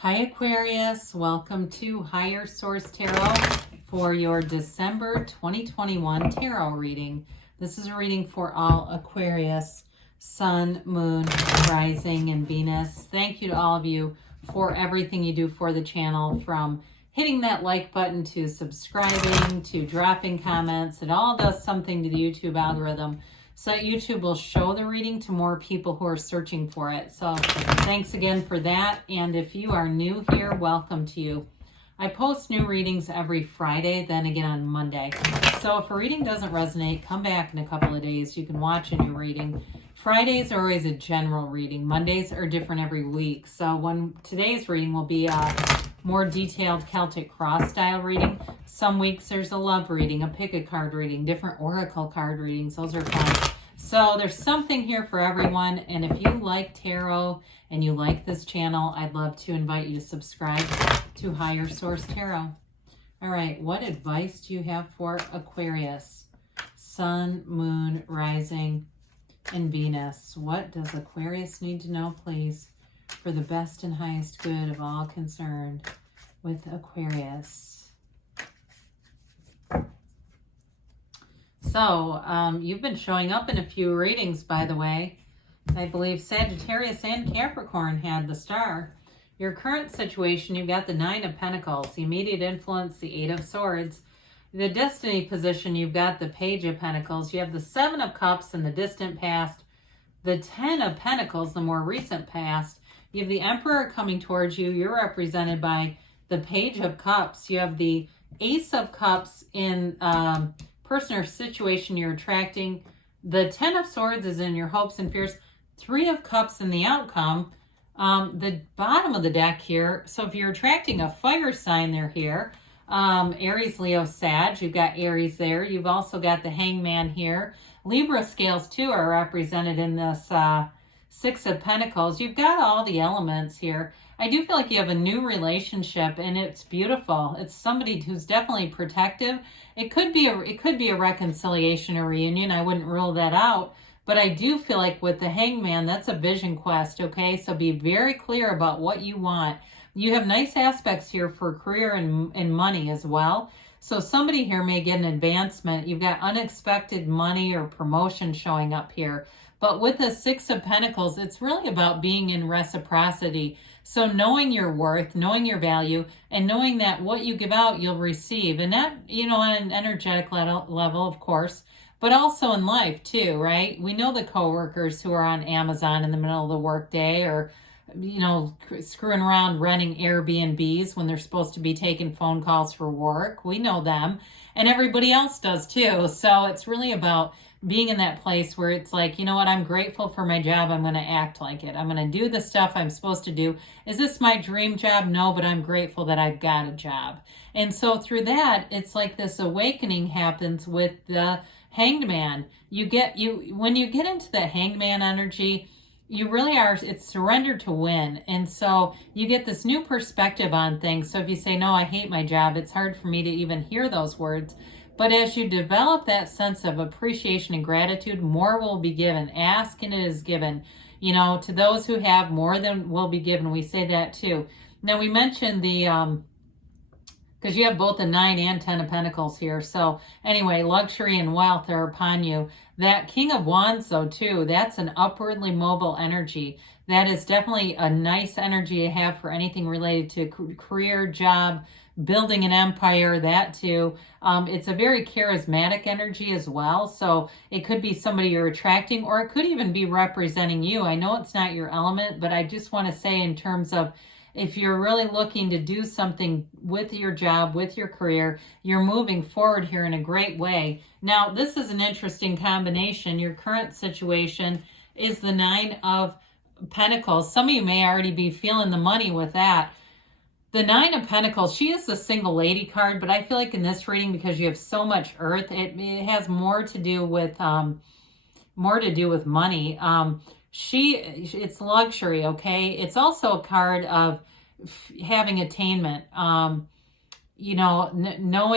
Hi Aquarius, welcome to Higher Source Tarot for your December 2021 tarot reading. This is a reading for all Aquarius, Sun, Moon, Rising, and Venus. Thank you to all of you for everything you do for the channel, from hitting that like button to subscribing to dropping comments. It all does something to the YouTube algorithm, so that YouTube will show the reading to more people who are searching for it. So thanks again for that. And if you are new here, welcome to you. I post new readings every Friday, then again on Monday. So if a reading doesn't resonate, come back in a couple of days. You can watch a new reading. Fridays are always a general reading. Mondays are different every week. So today's reading will be a more detailed Celtic cross style reading. Some weeks there's a love reading, a pick a card reading, different oracle card readings. Those are fun. So there's something here for everyone. And if you like tarot and you like this channel, I'd love to invite you to subscribe to Higher Source Tarot. All right, what advice do you have for Aquarius? Sun, Moon, Rising, and Venus. What does Aquarius need to know, please, for the best and highest good of all concerned with Aquarius? So, you've been showing up in a few readings, by the way. I believe Sagittarius and Capricorn had the star. Your current situation, you've got the Nine of Pentacles, the immediate influence, the Eight of Swords. The destiny position, you've got the Page of Pentacles. You have the Seven of Cups in the distant past, the Ten of Pentacles, the more recent past. You have the Emperor coming towards you. You're represented by the Page of Cups. You have the Ace of Cups in person or situation you're attracting. The Ten of Swords is in your hopes and fears. Three of Cups in the outcome. The bottom of the deck here. So if you're attracting a fire sign, they're here. Aries, Leo, Sag. You've got Aries there. You've also got the Hangman here. Libra scales too are represented in this Six of Pentacles. You've got all the elements here. I do feel like you have a new relationship, and it's beautiful. It's somebody who's definitely protective. It could be a reconciliation or reunion. I wouldn't rule that out. But I do feel like with the Hangman, that's a vision quest, okay? So be very clear about what you want. You have nice aspects here for career and money as well. So somebody here may get an advancement. You've got unexpected money or promotion showing up here. But with the Six of Pentacles, it's really about being in reciprocity. So knowing your worth, knowing your value, and knowing that what you give out, you'll receive. And that, on an energetic level, of course, but also in life too, right? We know the coworkers who are on Amazon in the middle of the workday, or screwing around renting Airbnbs when they're supposed to be taking phone calls for work. We know them, and everybody else does too. So it's really about being in that place where it's like, I'm grateful for my job. I'm going to act like it. I'm going to do the stuff I'm supposed to do. Is this my dream job? No, but I'm grateful that I've got a job. And so through that, it's like this awakening happens with the Hanged Man. When you get into the Hangman energy, you really are, it's surrender to win. And so you get this new perspective on things. So if you say, no, I hate my job, it's hard for me to even hear those words. But as you develop that sense of appreciation and gratitude, more will be given. Ask and it is given. To those who have, more than will be given. We say that too. Now we mentioned the, because you have both the 9 and 10 of Pentacles here. So anyway, luxury and wealth are upon you. That King of Wands, though, too, that's an upwardly mobile energy. That is definitely a nice energy to have for anything related to career, job, building an empire, that too. It's a very charismatic energy as well. So it could be somebody you're attracting, or it could even be representing you. I know it's not your element, but I just want to say in terms of, if you're really looking to do something with your job, with your career, you're moving forward here in a great way. Now, this is an interesting combination. Your current situation is the 9 of Pentacles. Some of you may already be feeling the money with that. The 9 of Pentacles, she is the single lady card, but I feel like in this reading, because you have so much earth, it has more to do with money. It's luxury, okay? It's also a card of having attainment, knowing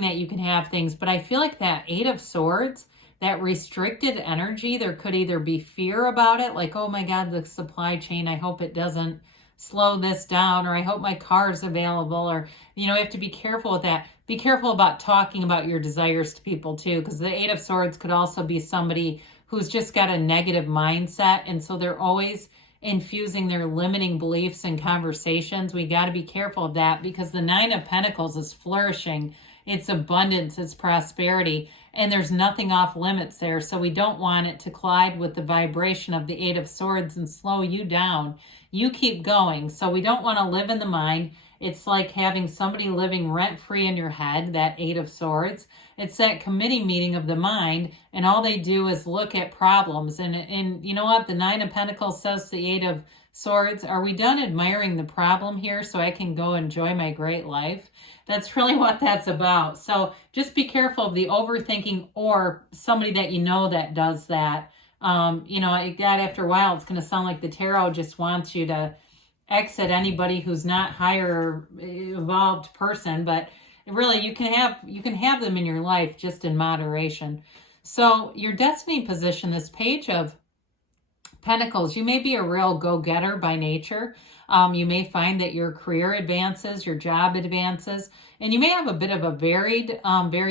that you can have things. But I feel like that Eight of Swords, that restricted energy, there could either be fear about it, like, oh my God, the supply chain, I hope it doesn't slow this down, or I hope my car's available, or, you know, you have to be careful with that. Be careful about talking about your desires to people too, because the Eight of Swords could also be somebody who's just got a negative mindset, and so they're always infusing their limiting beliefs in conversations. We got to be careful of that, because the Nine of Pentacles is flourishing. It's abundance, it's prosperity, and there's nothing off limits there. So we don't want it to collide with the vibration of the Eight of Swords and slow you down. You keep going. So we don't want to live in the mind. It's like having somebody living rent-free in your head, that Eight of Swords. It's that committee meeting of the mind, and all they do is look at problems. And you know what? The Nine of Pentacles says to the Eight of Swords, are we done admiring the problem here so I can go enjoy my great life? That's really what that's about. So just be careful of the overthinking, or somebody that you know that does that. You know, after a while, it's going to sound like the tarot just wants you to exit anybody who's not higher evolved person, but really you can have them in your life, just in moderation. So your destiny position, this Page of Pentacles, you may be a real go-getter by nature. You may find that your career advances, your job advances, and you may have a bit of a varied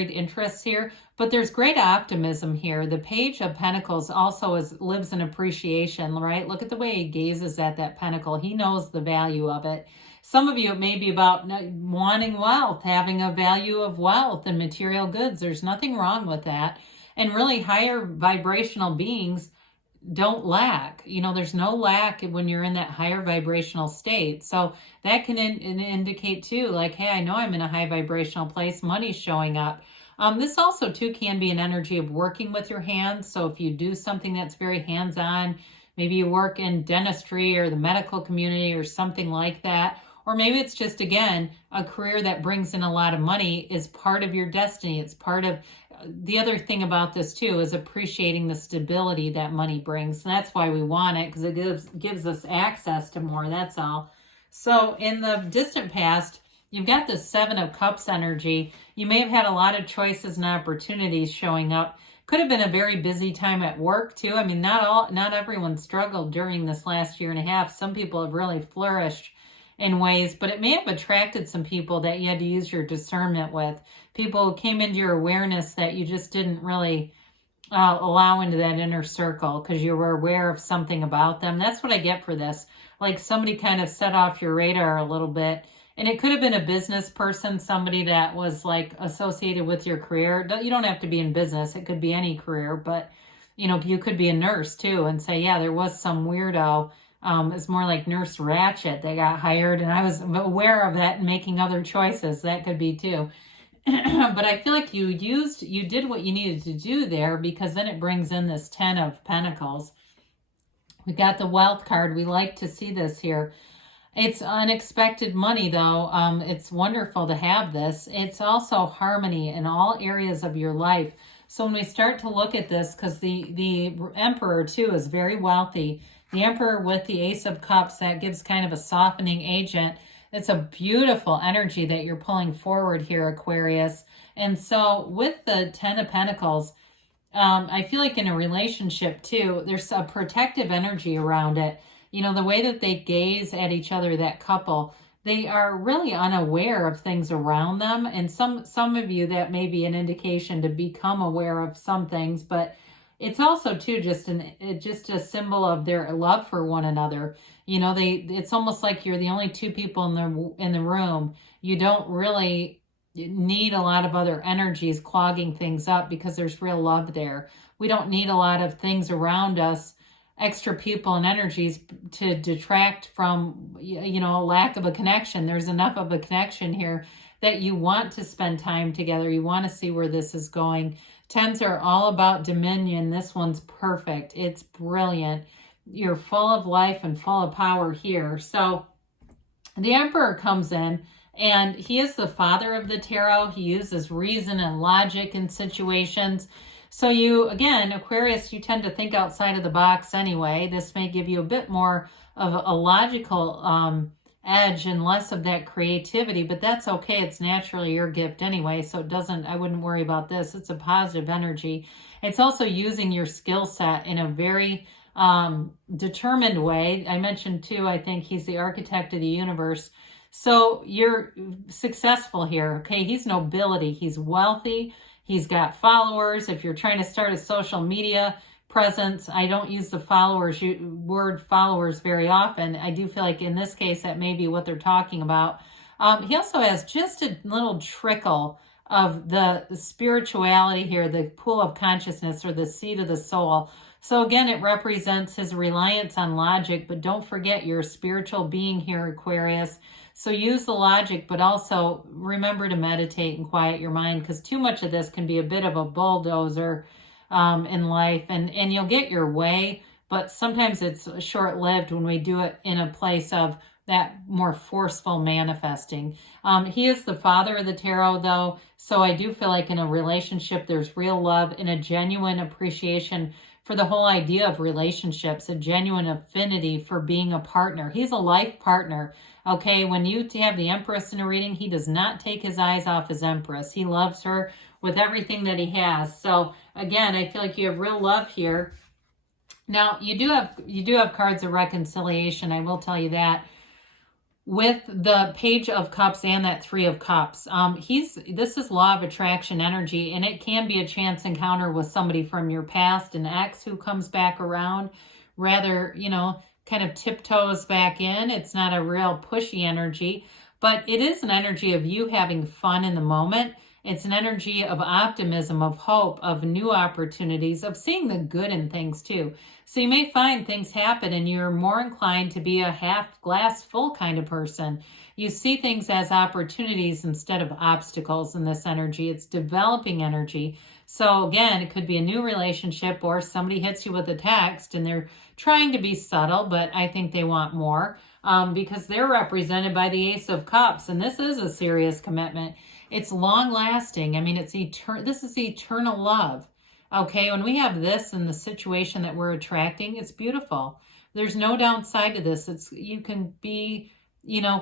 interests here, but there's great optimism here. The Page of Pentacles also lives in appreciation, right? Look at the way he gazes at that pentacle. He knows the value of it. Some of you, it may be about wanting wealth, having a value of wealth and material goods. There's nothing wrong with that. And really, higher vibrational beings don't lack. You know, there's no lack when you're in that higher vibrational state. So that can indicate too, like, hey, I know I'm in a high vibrational place. Money's showing up. This also too can be an energy of working with your hands. So if you do something that's very hands-on, maybe you work in dentistry or the medical community or something like that, or maybe it's just, again, a career that brings in a lot of money, is part of your destiny. It's part of the other thing about this too, is appreciating the stability that money brings. And that's why we want it, because it gives us access to more. That's all. So in the distant past, you've got the Seven of Cups energy. You may have had a lot of choices and opportunities showing up. Could have been a very busy time at work too. I mean, not everyone struggled during this last year and a half. Some people have really flourished in ways, but it may have attracted some people that you had to use your discernment with. People who came into your awareness that you just didn't really allow into that inner circle because you were aware of something about them. That's what I get for this. Like somebody kind of set off your radar a little bit. And it could have been a business person, somebody that was like associated with your career. You don't have to be in business. It could be any career, but you know, you could be a nurse too and say, yeah, there was some weirdo. It's more like Nurse Ratchet. They got hired and I was aware of that and making other choices. That could be too. But I feel like you did what you needed to do there, because then it brings in this Ten of Pentacles. We got the Wealth card. We like to see this here. It's unexpected money though. It's wonderful to have this. It's also harmony in all areas of your life. So when we start to look at this, because the Emperor too is very wealthy. The Emperor with the Ace of Cups, that gives kind of a softening agent. It's a beautiful energy that you're pulling forward here, Aquarius. And so with the Ten of Pentacles, I feel like in a relationship too, there's a protective energy around it. You know, the way that they gaze at each other, that couple, they are really unaware of things around them. And some of you, that may be an indication to become aware of some things, but it's also too just a symbol of their love for one another. You know, it's almost like you're the only two people in the room. You don't really need a lot of other energies clogging things up, because there's real love there. We don't need a lot of things around us, extra people and energies, to detract from, you know, a lack of a connection. There's enough of a connection here that you want to spend time together. You want to see where this is going. Tens are all about dominion. This one's perfect. It's brilliant. You're full of life and full of power here. So the Emperor comes in, and he is the father of the tarot. He uses reason and logic in situations. So you, again, Aquarius, you tend to think outside of the box anyway. This may give you a bit more of a logical edge and less of that creativity, but that's okay. It's naturally your gift anyway, so I wouldn't worry about this. It's a positive energy. It's also using your skill set in a very determined way. I mentioned too, I think he's the architect of the universe. So you're successful here, okay? He's nobility. He's wealthy. He's got followers. If you're trying to start a social media presence, I don't use the word followers very often. I do feel like in this case, that may be what they're talking about. He also has just a little trickle of the spirituality here, the pool of consciousness or the seat of the soul. So again, it represents his reliance on logic, but don't forget you're a spiritual being here, Aquarius. So use the logic, but also remember to meditate and quiet your mind, because too much of this can be a bit of a bulldozer in life, and you'll get your way, but sometimes it's short-lived when we do it in a place of that more forceful manifesting. He is the father of the tarot, though, so I do feel like in a relationship there's real love and a genuine appreciation for the whole idea of relationships, a genuine affinity for being a partner. He's a life partner. Okay, when you have the Empress in a reading, he does not take his eyes off his Empress. He loves her with everything that he has. So again, I feel like you have real love here. Now, you do have cards of reconciliation, I will tell you that, with the Page of Cups and that Three of Cups. This is law of attraction energy, and it can be a chance encounter with somebody from your past, an ex who comes back around, rather, kind of tiptoes back in. It's not a real pushy energy, but it is an energy of you having fun in the moment. It's an energy of optimism, of hope, of new opportunities, of seeing the good in things too. So you may find things happen and you're more inclined to be a half glass full kind of person. You see things as opportunities instead of obstacles in this energy. It's developing energy. So again, it could be a new relationship, or somebody hits you with a text and they're trying to be subtle, but I think they want more because they're represented by the Ace of Cups. And this is a serious commitment. It's long lasting. I mean, this is eternal love. Okay, when we have this in the situation that we're attracting, it's beautiful. There's no downside to this. You can be,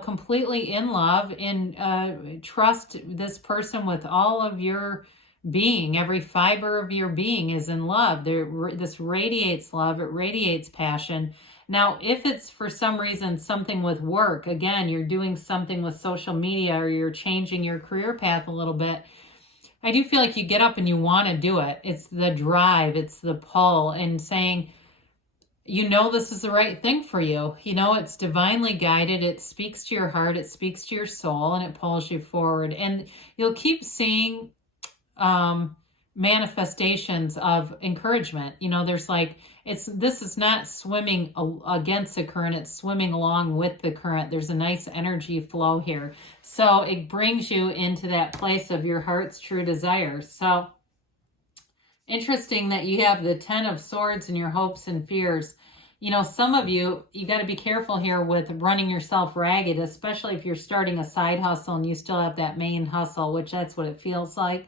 completely in love and trust this person with all of your being. Every fiber of your being is in love. This radiates love. It radiates passion. Now, if it's for some reason something with work, again, you're doing something with social media or you're changing your career path a little bit, I do feel like you get up and you want to do it. It's the drive, it's the pull, and saying, this is the right thing for you. It's divinely guided. It speaks to your heart. It speaks to your soul, and it pulls you forward. And you'll keep seeing manifestations of encouragement. This is not swimming against the current, it's swimming along with the current. There's a nice energy flow here. So it brings you into that place of your heart's true desires. So interesting that you have the Ten of Swords in your hopes and fears. Some of you got to be careful here with running yourself ragged, especially if you're starting a side hustle and you still have that main hustle, which that's what it feels like.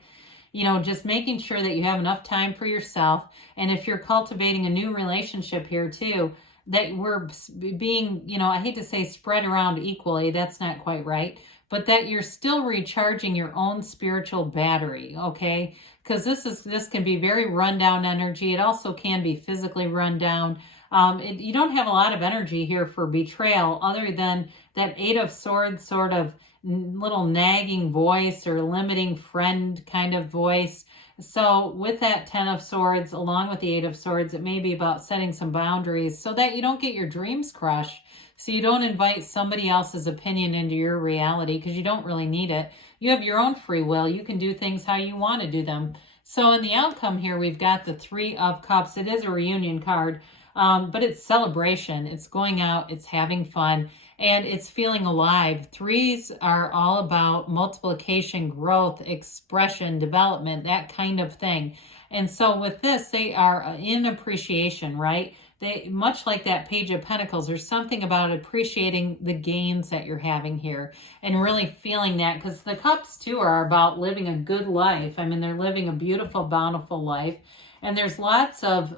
Just making sure that you have enough time for yourself. And if you're cultivating a new relationship here too, that we're being, I hate to say spread around equally, that's not quite right, but that you're still recharging your own spiritual battery, okay? Because this can be very rundown energy. It also can be physically run down. You don't have a lot of energy here for betrayal other than that Eight of Swords sort of little nagging voice or limiting friend kind of voice. So with that Ten of Swords, along with the Eight of Swords, it may be about setting some boundaries so that you don't get your dreams crushed. So you don't invite somebody else's opinion into your reality because you don't really need it. You have your own free will. You can do things how you want to do them. So in the outcome here, we've got the Three of Cups. It is a reunion card, but it's celebration. It's going out. It's having fun. And it's feeling alive. Threes are all about multiplication, growth, expression, development, that kind of thing. And so with this, they are in appreciation, right? They, much like that Page of Pentacles, there's something about appreciating the gains that you're having here and really feeling that, because the Cups too are about living a good life. I mean, they're living a beautiful, bountiful life. And there's lots of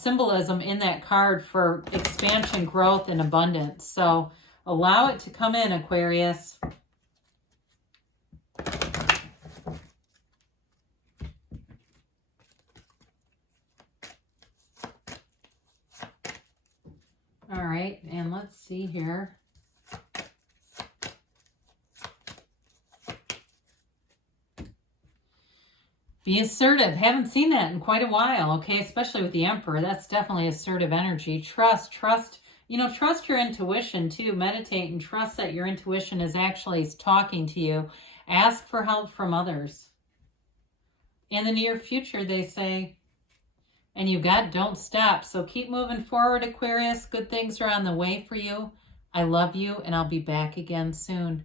symbolism in that card for expansion, growth, and abundance. So allow it to come in, Aquarius. All right, and let's see here. Be assertive. Haven't seen that in quite a while, okay? Especially with the Emperor. That's definitely assertive energy. Trust. You know, trust your intuition too. Meditate and trust that your intuition is actually talking to you. Ask for help from others. In the near future, they say, and you don't stop. So keep moving forward, Aquarius. Good things are on the way for you. I love you, and I'll be back again soon.